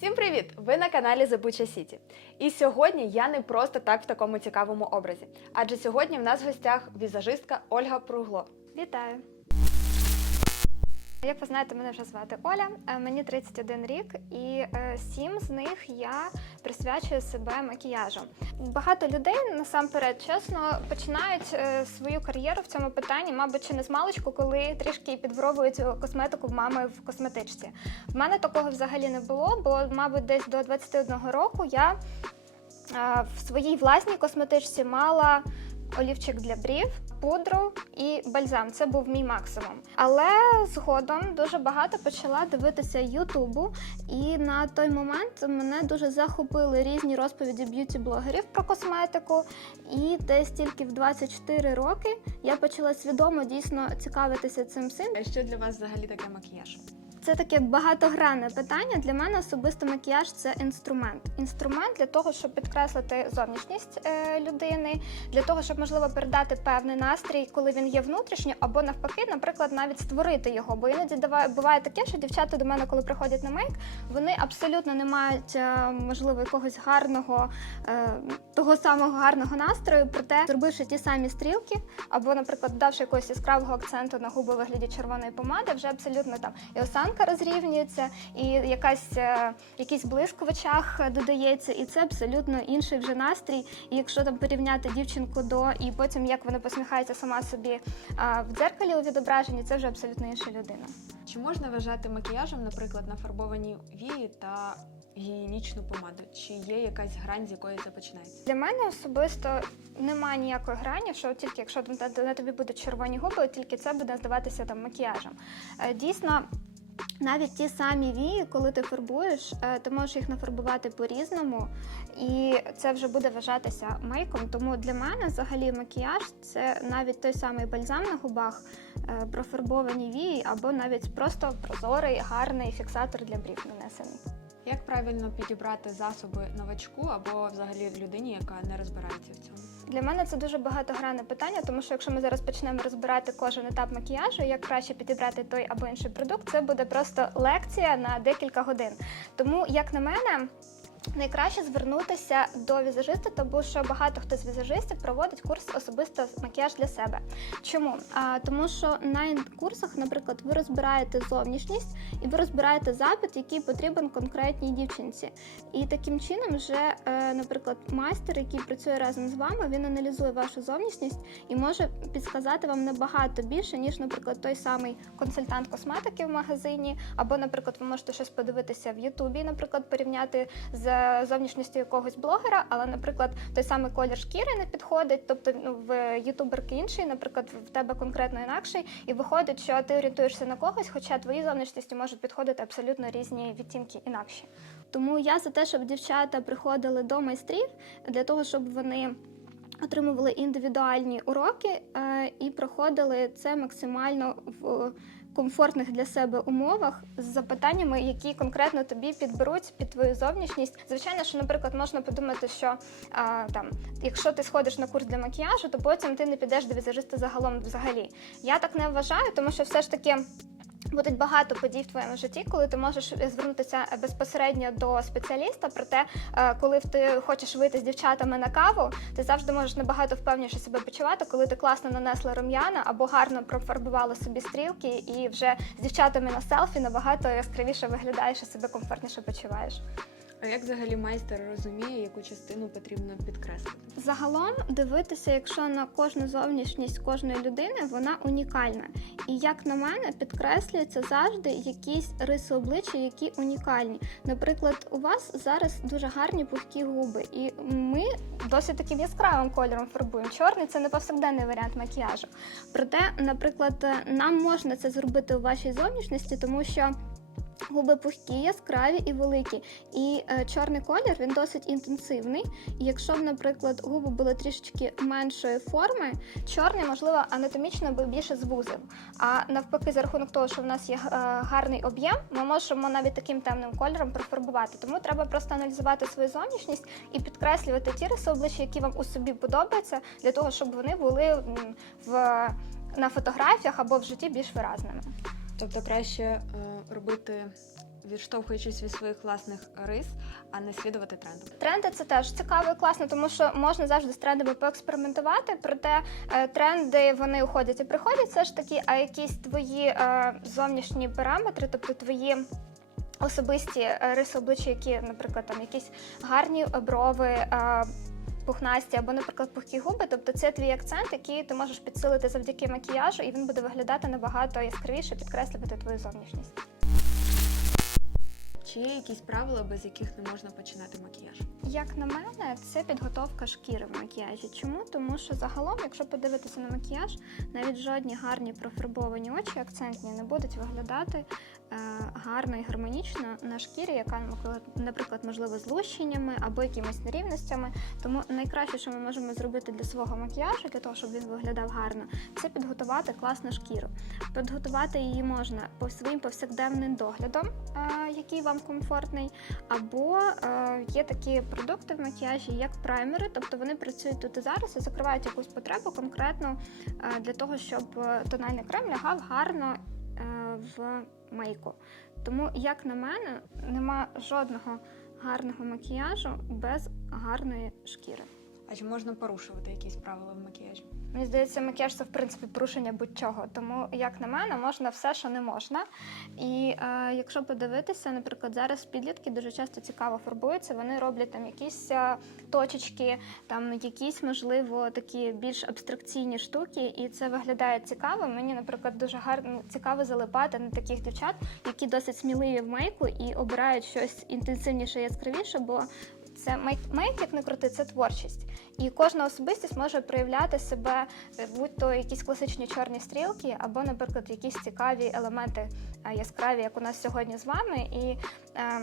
Всім привіт! Ви на каналі Забуча Сіті. І сьогодні я не просто так в такому цікавому образі. Адже сьогодні в нас в гостях візажистка Ольга Пругло. Вітаю! Як ви знаєте, мене вже звати Оля, е, мені 31 рік, і е, сім з них я присвячую себе макіяжу. Багато людей насамперед, чесно, починають е, свою кар'єру в цьому питанні, мабуть, чи не з маличку, коли трішки підворовують косметику в мами в косметичці. В мене такого взагалі не було, бо, мабуть, десь до 21 року я в своїй власній косметичці мала олівчик для брів, пудру і бальзам. Це був мій максимум. Але згодом дуже багато почала дивитися Ютубу, і на той момент мене дуже захопили різні розповіді б'юті-блогерів про косметику. І десь тільки в 24 роки я почала свідомо дійсно цікавитися цим всім. Що для вас взагалі таке макіяж? Це таке багатогранне питання. Для мене особисто макіяж це інструмент. Інструмент для того, щоб підкреслити зовнішність е, людини, для того, щоб можливо передати певний настрій, коли він є внутрішньо, або навпаки, наприклад, навіть створити його. Бо іноді буває таке, що дівчата до мене, коли приходять на мейк, вони абсолютно не мають е, можливо якогось гарного, е, того самого гарного настрою, проте зробивши ті самі стрілки, або, наприклад, давши якогось яскравого акценту на губи вигляді червоної помади, вже абсолютно там і осанка розрівнюється, і якась е, якийсь блиск в очах додається, і це абсолютно інший вже настрій. І якщо там порівняти дівчинку до і потім як вона посміхається сама собі в дзеркалі у відображенні, це вже абсолютно інша людина. Чи можна вважати макіяжем, наприклад, нафарбовані вії та гігієнічну помаду? Чи є якась грань, з якої це починається? Для мене особисто немає ніякої грані, що тільки якщо на- на тобі будуть червоні губи, тільки це буде здаватися там макіяжем. Е, Дійсно. Навіть ті самі вії, коли ти фарбуєш, е, ти можеш їх нафарбувати по-різному, і це вже буде вважатися мейком. Тому для мене взагалі макіяж це навіть той самий бальзам на губах, е, профарбовані вії, або навіть просто прозорий, гарний фіксатор для брів нанесений. Як правильно підібрати засоби новачку або взагалі людині, яка не розбирається? Для мене це дуже багатогранне питання, тому що якщо ми зараз почнемо розбирати кожен етап макіяжу, як краще підібрати той або інший продукт, це буде просто лекція на декілька годин. Тому, як на мене, найкраще звернутися до візажиста, тому що багато хто з візажистів проводить курс особисто макіяж для себе. Чому? А, тому що на курсах, наприклад, ви розбираєте зовнішність і ви розбираєте запит, який потрібен конкретній дівчинці. І таким чином, вже, е, наприклад, майстер, який працює разом з вами, він аналізує вашу зовнішність і може підсказати вам набагато більше, ніж, наприклад, той самий консультант косметики в магазині, або, наприклад, ви можете щось подивитися в Ютубі, наприклад, порівняти з зовнішністю якогось блогера, але, наприклад, той самий колір шкіри не підходить, тобто ну, в ютуберки інший, наприклад, в тебе конкретно інакший, і виходить, що ти орієнтуєшся на когось, хоча твої зовнішності можуть підходити абсолютно різні відтінки інакші. Тому я за те, щоб дівчата приходили до майстрів для того, щоб вони отримували індивідуальні уроки е, і проходили це максимально в комфортних для себе умовах з запитаннями, які конкретно тобі підберуть під твою зовнішність. Звичайно, що, наприклад, можна подумати, що а, там, якщо ти сходиш на курс для макіяжу, то потім ти не підеш до візажиста загалом взагалі. Я так не вважаю, тому що все ж таки. Буде багато подій в твоєму житті, коли ти можеш звернутися безпосередньо до спеціаліста. Проте, е, коли ти хочеш вийти з дівчатами на каву, ти завжди можеш набагато впевніше себе почувати, коли ти класно нанесла рум'яна або гарно профарбувала собі стрілки, і вже з дівчатами на селфі набагато яскравіше виглядаєш і себе комфортніше почуваєш. А як взагалі майстер розуміє, яку частину потрібно підкреслити? Загалом дивитися, якщо на кожну зовнішність кожної людини вона унікальна. І як на мене, підкреслюються завжди якісь риси обличчя, які унікальні. Наприклад, у вас зараз дуже гарні пухкі губи, і ми досить таким яскравим кольором фарбуємо. Чорний це не повсякденний варіант макіяжу. Проте, наприклад, нам можна це зробити у вашій зовнішності, тому що. Губи пухкі, яскраві і великі. І е, чорний колір він досить інтенсивний. І якщо б, наприклад, губи були трішечки меншої форми, чорний, можливо, анатомічно би більше звузив. А навпаки, за рахунок того, що в нас є е, гарний об'єм, ми можемо навіть таким темним кольором профарбувати. Тому треба просто аналізувати свою зовнішність і підкреслювати ті риси обличчя, які вам у собі подобаються, для того, щоб вони були в, на фотографіях або в житті більш виразними. Тобто краще е, робити відштовхуючись від своїх власних рис, а не слідувати трендам. Тренди це теж цікаво і класно, тому що можна завжди з трендами поекспериментувати. Проте е, тренди вони уходять і приходять все ж таки, а якісь твої е, зовнішні параметри, тобто твої. Особисті риси обличчя, які, наприклад, там якісь гарні брови, пухнасті або, наприклад, пухкі губи. Тобто це твій акцент, який ти можеш підсилити завдяки макіяжу, і він буде виглядати набагато яскравіше, підкреслювати твою зовнішність. Чи є якісь правила, без яких не можна починати макіяж? Як на мене, це підготовка шкіри в макіяжі. Чому? Тому що загалом, якщо подивитися на макіяж, навіть жодні гарні профарбовані очі, акцентні, не будуть виглядати гарно і гармонічно на шкірі, яка, наприклад- можливо, з лущеннями або якимись нерівностями. Тому найкраще, що ми можемо зробити для свого макіяжу, для того, щоб він виглядав гарно, це підготувати класну шкіру. Підготувати її можна по своїм повсякденним доглядом, е, який вам комфортний, або е, є такі продукти в макіяжі, як праймери, тобто вони працюють тут і зараз і закривають якусь потребу конкретно е, для того, щоб е, тональний крем лягав гарно е, в мейку. Тому, як на мене, нема жодного гарного макіяжу без гарної шкіри. А чи можна порушувати якісь правила в макіяжі? Мені здається, макіяж це в принципі порушення будь-чого. Тому, як на мене, можна все, що не можна. І е, якщо подивитися, наприклад, зараз підлітки дуже часто цікаво фарбуються, вони роблять там якісь е, точечки, там якісь, можливо, такі більш абстракційні штуки, і це виглядає цікаво. Мені, наприклад, дуже гарно цікаво залипати на таких дівчат, які досить сміливі в мейку і обирають щось інтенсивніше, яскравіше, бо це мейк, як не крути, це творчість. І кожна особистість може проявляти себе, е, будь то якісь класичні чорні стрілки, або, наприклад, якісь цікаві елементи е, яскраві, як у нас сьогодні з вами. І е,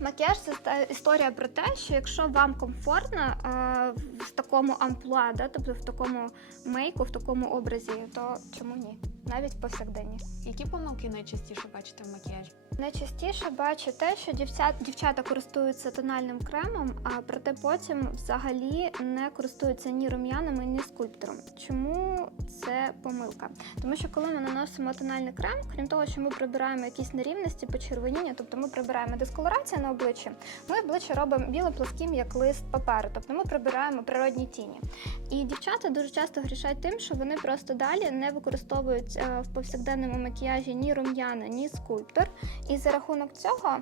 макіяж це історія про те, що якщо вам комфортно е, в такому амплуа, да, тобто в такому мейку, в такому образі, то чому ні? Навіть повсякденні. Які помилки найчастіше бачите в макіяжі? Найчастіше бачу те, що дівчат, дівчата користуються тональним кремом, а проте потім взагалі не користуються ні рум'янами, ні скульптором. Чому це помилка? Тому що коли ми наносимо тональний крем, крім того, що ми прибираємо якісь нерівності, почервоніння, тобто ми прибираємо дисколорацію на обличчі, ми обличчя робимо біло плоским, як лист паперу, тобто ми прибираємо природні тіні. І дівчата дуже часто грішать тим, що вони просто далі не використовують в повсякденному макіяжі ні рум'яна, ні скульптор. І за рахунок цього.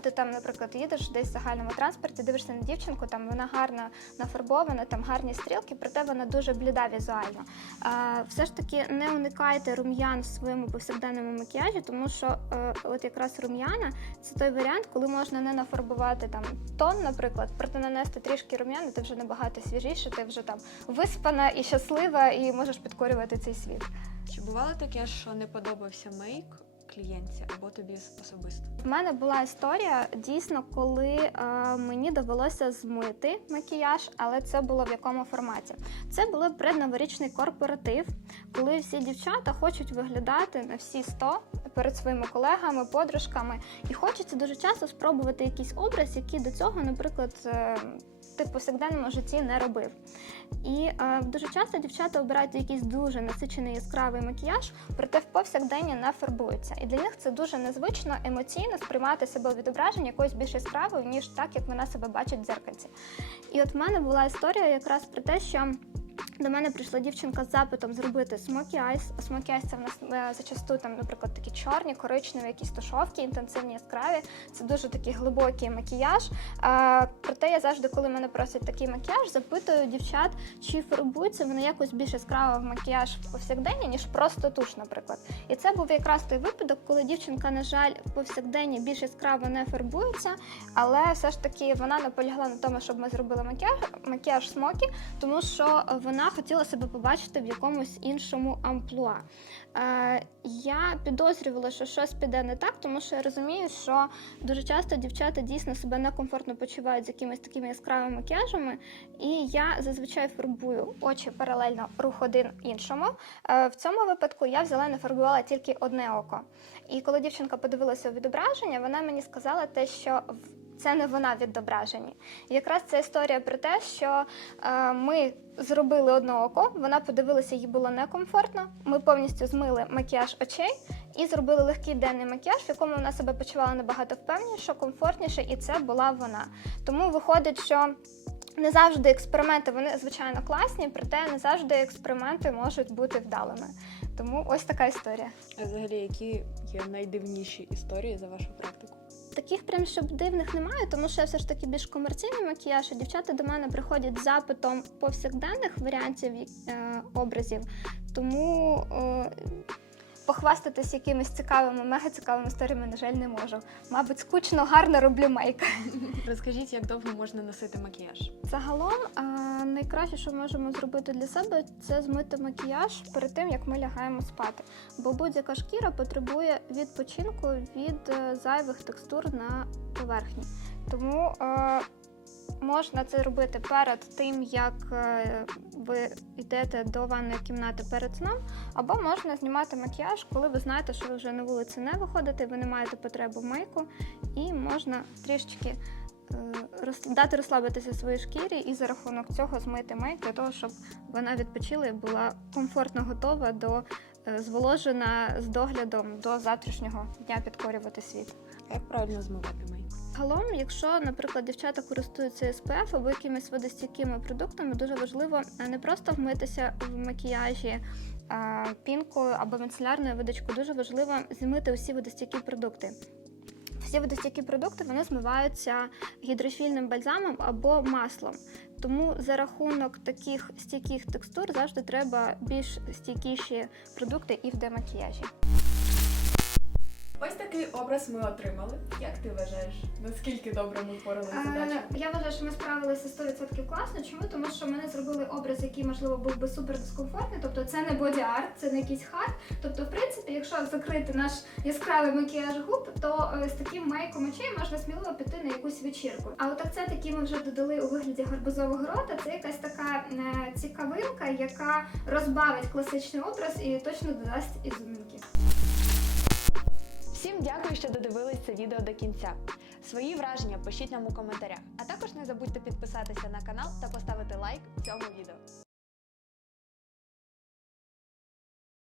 Ти там, наприклад, їдеш десь в загальному транспорті, дивишся на дівчинку, там вона гарно нафарбована, там гарні стрілки, проте вона дуже бліда візуально. Е, Все ж таки не уникайте рум'ян в своєму повсякденному макіяжі, тому що е, от якраз рум'яна це той варіант, коли можна не нафарбувати там тон, наприклад, проте нанести трішки рум'ян, і ти вже набагато свіжіше, ти вже там виспана і щаслива, і можеш підкорювати цей світ. Чи бувало таке, що не подобався мейк клієнтці або тобі особисто? В мене була історія дійсно, коли е, мені довелося змити макіяж, але це було в якому форматі? Це було предноворічний корпоратив, коли всі дівчата хочуть виглядати на всі 100 перед своїми колегами, подружками, і хочеться дуже часто спробувати якийсь образ, який до цього, наприклад, е, ти в повсякденному житті не робив. І е, дуже часто дівчата обирають якийсь дуже насичений яскравий макіяж, проте в повсякденні не фарбуються. І для них це дуже незвично емоційно сприймати себе у відображенні якоюсь більш яскравою, ніж так, як вона себе бачить в дзеркальці. І от в мене була історія якраз про те, що. До мене прийшла дівчинка з запитом зробити смокі айс. Смокі айс це в нас е, зачасту там, наприклад, такі чорні, коричневі, якісь тушовки, інтенсивні яскраві. Це дуже такий глибокий макіяж. А, проте я завжди, коли мене просять такий макіяж, запитую дівчат, чи фарбуються вони якось більш яскраво в макіяж повсякденні, ніж просто туш, наприклад. І це був якраз той випадок, коли дівчинка, на жаль, повсякденні більш яскраво не фарбується, але все ж таки вона наполягла на тому, щоб ми зробили макіяж, макіяж смокі, тому що вона хотіла себе побачити в якомусь іншому амплуа. Е, я підозрювала, що щось піде не так, тому що я розумію, що дуже часто дівчата дійсно себе некомфортно почувають з якимись такими яскравими макіяжами, і я зазвичай фарбую очі паралельно рух один іншому. Е, в цьому випадку я взяла і нафарбувала тільки одне око. І коли дівчинка подивилася у відображення, вона мені сказала те, що в- це не вона в відображенні. І якраз це історія про те, що е, ми зробили одне око, вона подивилася, їй було некомфортно. Ми повністю змили макіяж очей, і зробили легкий денний макіяж, в якому вона себе почувала набагато впевненіше, комфортніше, і це була вона. Тому виходить, що не завжди експерименти вони звичайно класні, проте не завжди експерименти можуть бути вдалими. Тому ось така історія. А взагалі, які є найдивніші історії за вашу практику? Таких прям щоб дивних немає, тому що я все ж таки більш комерційний макіяж. і Дівчата до мене приходять з запитом повсякденних варіантів е, образів. Тому е, похвастатись якимись цікавими, мега цікавими історіями, на жаль, не можу. Мабуть, скучно, гарно роблю мейк. Розкажіть, як довго можна носити макіяж? Загалом, найкраще, що можемо зробити для себе, це змити макіяж перед тим, як ми лягаємо спати. Бо будь-яка шкіра потребує відпочинку від е, зайвих текстур на поверхні. Тому е, можна це робити перед тим, як е, ви йдете до ванної кімнати перед сном, або можна знімати макіяж, коли ви знаєте, що ви вже на вулиці не виходите, ви не маєте потреби в і можна трішечки е, дати розслабитися своїй шкірі і за рахунок цього змити мейк для того, щоб вона відпочила і була комфортно готова до е, зволожена з доглядом до завтрашнього дня підкорювати світ. Як правильно змивати мейк? Загалом, якщо, наприклад, дівчата користуються SPF або якимись водостійкими продуктами, дуже важливо е, не просто вмитися в макіяжі пінкою або міцелярною водичкою. Дуже важливо змити усі водостійкі продукти. Всі водостійкі продукти вони змиваються гідрофільним бальзамом або маслом. Тому за рахунок таких стійких текстур завжди треба більш стійкіші продукти і в демакіяжі. Ось такий образ ми отримали. Як ти вважаєш? Наскільки добре ми впоралися Е. Я вважаю, що ми справилися 100% класно. Чому? Тому що ми не зробили образ, який можливо був би супер дискомфортний. Тобто це не боді-арт, це не якийсь хард. Тобто, в принципі, якщо закрити наш яскравий макіяж губ, то е, з таким мейком очей можна сміливо піти на якусь вечірку. А от акцент, який ми вже додали у вигляді гарбузового рота, це якась така е, цікавинка, яка розбавить класичний образ і точно додасть ізюминки. Всім дякую, що додивились це відео до кінця. Свої враження пишіть нам у коментарях. А також не забудьте підписатися на канал та поставити лайк цьому відео.